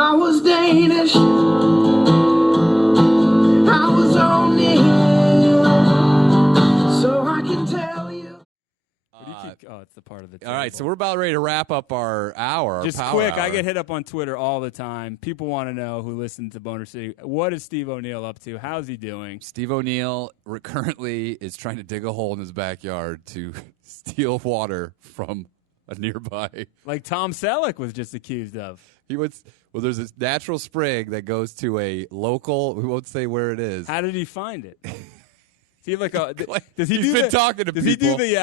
I was Danish. I was only here, so I can tell you. Oh, it's the part of the table. All right, so we're about ready to wrap up our hour. Just power quick, hour. I get hit up on Twitter all the time. People want to know who listens to Boner City. What is Steve O'Neill up to? How's he doing? Steve O'Neill currently is trying to dig a hole in his backyard to steal water from a nearby. Like Tom Selleck was just accused of. Well, there's this natural spring that goes to a local. We won't say where it is. How did he find it? He like a, does he He's do been the, talking to does people. Does he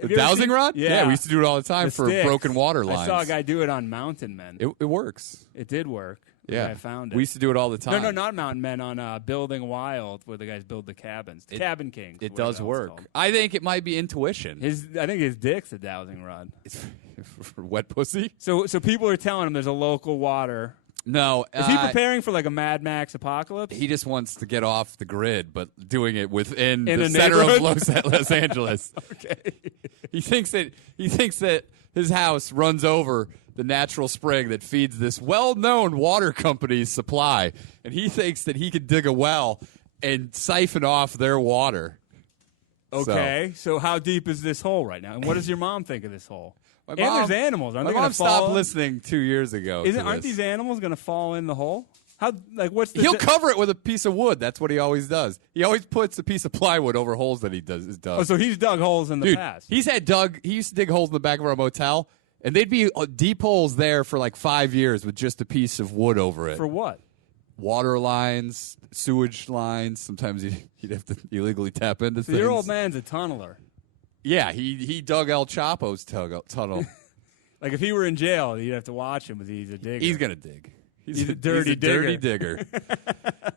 do the dowsing rod? Yeah. We used to do it all the time for sticks. broken water lines. I saw a guy do it on Mountain Men. It works. It did work. Yeah, I found it. We used to do it all the time. No, not Mountain Men, on Building Wild, where the guys build the cabins. Cabin Kings. It does work. I think it might be intuition. I think his dick's a dowsing rod. It's for wet pussy. So people are telling him there's a local water. No. Is he preparing for like a Mad Max apocalypse? He just wants to get off the grid, but doing it within the a center of neighborhood? Los Angeles. Okay. He thinks that his house runs over the natural spring that feeds this well-known water company's supply, and he thinks that he could dig a well and siphon off their water. Okay. So how deep is this hole right now? And what does your mom think of this hole? My And mom- there's animals. Aren't My they gonna mom stopped fall in? listening 2 years ago. Aren't these animals going to fall in the hole? How? Like, what's the? He'll cover it with a piece of wood. That's what he always does. He always puts a piece of plywood over holes that he does. Oh, so he's dug holes in the Dude, past. he used to dig holes in the back of our motel, and they'd be deep holes there for like 5 years with just a piece of wood over it. For what? Water lines, sewage lines. Sometimes he'd have to illegally tap into So things. your old man's a tunneler. Yeah, he dug El Chapo's tunnel. Like if he were in jail, you'd have to watch him because he's a digger. He's gonna dig. He's a dirty digger.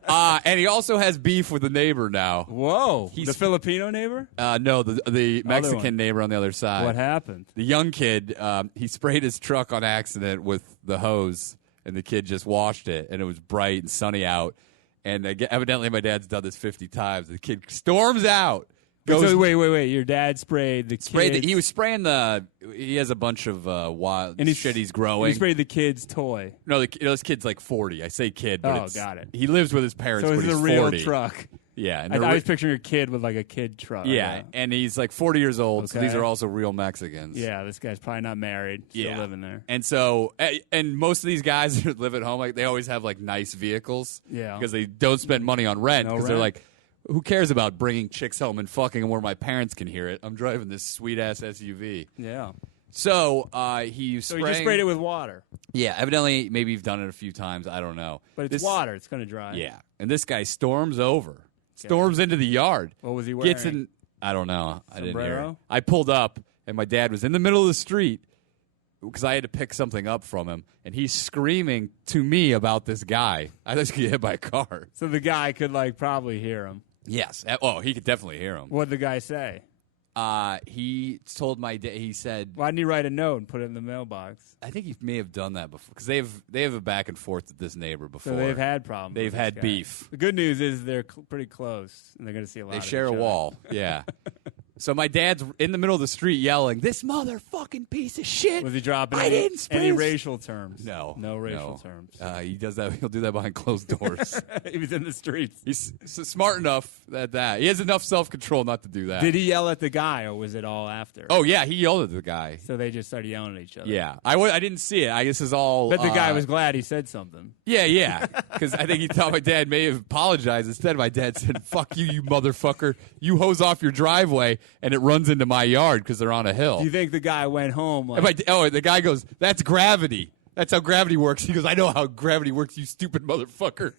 And he also has beef with the neighbor now. Whoa. The Filipino neighbor? No, the one. Mexican neighbor on the other side. What happened? The young kid, he sprayed his truck on accident with the hose, and the kid just washed it, and it was bright and sunny out. And evidently my dad's done this 50 times. The kid storms out. So wait. Your dad sprayed the kids. He was spraying he has a bunch of wild shit he's growing. He sprayed the kid's toy. No, this kid's like 40. I say kid, but got it. He lives with his parents, So but it's he's a real 40. truck. Yeah. And I was picturing a kid with like a kid truck. yeah, and he's like 40 years old, so Okay. these are also real Mexicans. Yeah, this guy's probably not married. Still living there. And so, and most of these guys that live at home, like they always have like nice vehicles. Yeah. Because they don't spend money on rent. No Because they're rent. like, who cares about bringing chicks home and fucking them where my parents can hear it? I'm driving this sweet ass SUV. Yeah. So He just sprayed it with water. Yeah, evidently, maybe you've done it a few times. I don't know. But it's water. It's going to dry. Yeah. And this guy storms over, storms into the yard. What was he wearing? Gets in. I don't know. I didn't hear it. Sombrero? I pulled up, and my dad was in the middle of the street because I had to pick something up from him, and he's screaming to me about this guy. I thought he was going to get hit by a car. So the guy could like probably hear him. Yes. Oh, he could definitely hear him. What'd the guy say? He told my dad. He said, Why didn't he write a note and put it in the mailbox? I think he may have done that before because they have a back and forth with this neighbor before. So they've had problems. They've with this had guy. beef. The good news is they're pretty close, and they're going to see a lot. They of share each a other. wall. Yeah. So my dad's in the middle of the street yelling, "This motherfucking piece of shit!" Was he dropping I didn't spray any this- racial terms? No, no racial terms. He does that. He'll do that behind closed doors. He was in the streets. He's smart enough that he has enough self-control not to do that. Did he yell at the guy, or was it all after? Oh yeah, he yelled at the guy. So they just started yelling at each other. Yeah, I didn't see it. I guess it's all. But the guy was glad he said something. Yeah, because I think he thought my dad may have apologized. Instead, my dad said, "Fuck you, you motherfucker! You hose off your driveway, and it runs into my yard because they're on a hill." Do you think the guy went home? Like, The guy goes, "That's gravity. That's how gravity works." He goes, "I know how gravity works, you stupid motherfucker."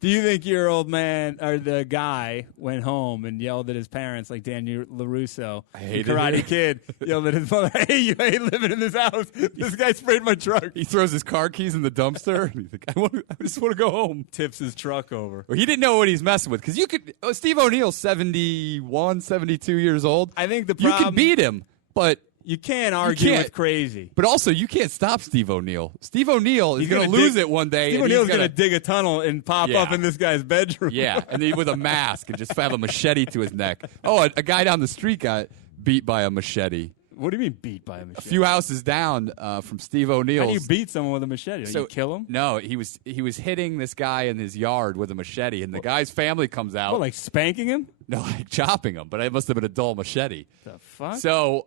do you think your old man or the guy went home and yelled at his parents like Daniel LaRusso, hated Karate it. Kid, yelled at his mother, "Hey, you ain't living in this house. This guy sprayed my truck." He throws his car keys in the dumpster. And he's like, I just want to go home. Tips his truck over. Well, he didn't know what he's messing with because you could. Steve O'Neill's 71, 72 years old. I think the You problem can beat him, but you can't argue can't. with crazy. But also, you can't stop Steve O'Neill. Steve O'Neill is He's going to gonna lose dig- it one day. Steve and O'Neill's he's going to dig a tunnel and pop Yeah. up in this guy's bedroom. Yeah, and then with a mask and just have a machete to his neck. Oh, a guy down the street got beat by a machete. What do you mean beat by a a machete? few houses down from Steve O'Neill's. How do you beat someone with a machete? So You kill him? No, he was hitting this guy in his yard with a machete, and the guy's family comes out. What, like spanking him? No, like chopping him, but it must have been a dull machete. The fuck? So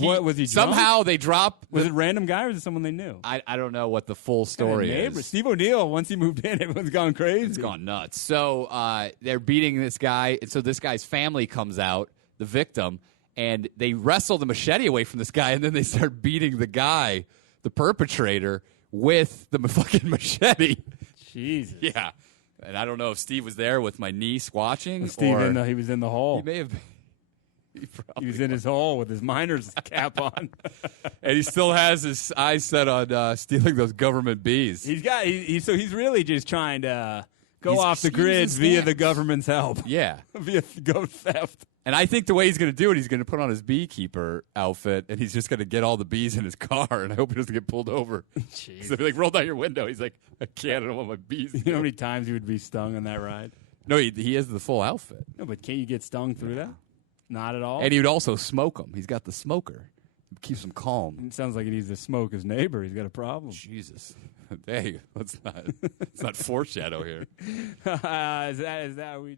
What, was he drunk? somehow they drop. Was it a random guy or was it someone they knew? I don't know what the full story Neighbor. is. Steve O'Neill, once he moved in, everyone's gone crazy. It's gone nuts. So they're beating this guy, and so this guy's family comes out, the victim, and they wrestle the machete away from this guy, and then they start beating the guy, the perpetrator, with the fucking machete. Jesus. Yeah. And I don't know if Steve was there with my niece watching. Steve, or he was in the hole. He may have been. He was in his hole with his miner's cap on. And he still has his eyes set on stealing those government bees. So he's really just trying to go He's- off the he's grid a via scam. the government's help. Yeah. Via goat theft. And I think the way he's going to do it, he's going to put on his beekeeper outfit, and he's just going to get all the bees in his car, and I hope he doesn't get pulled over. Jeez. So they're like, roll down your window. He's like, I can't. I don't want my bees. You know how many times he would be stung on that ride? No, he has the full outfit. No, but can't you get stung through that? Not at all. And he would also smoke him. He's got the smoker. It keeps him calm. It sounds like he needs to smoke his neighbor. He's got a problem. Jesus. Hey, let's not foreshadow here. Is that we?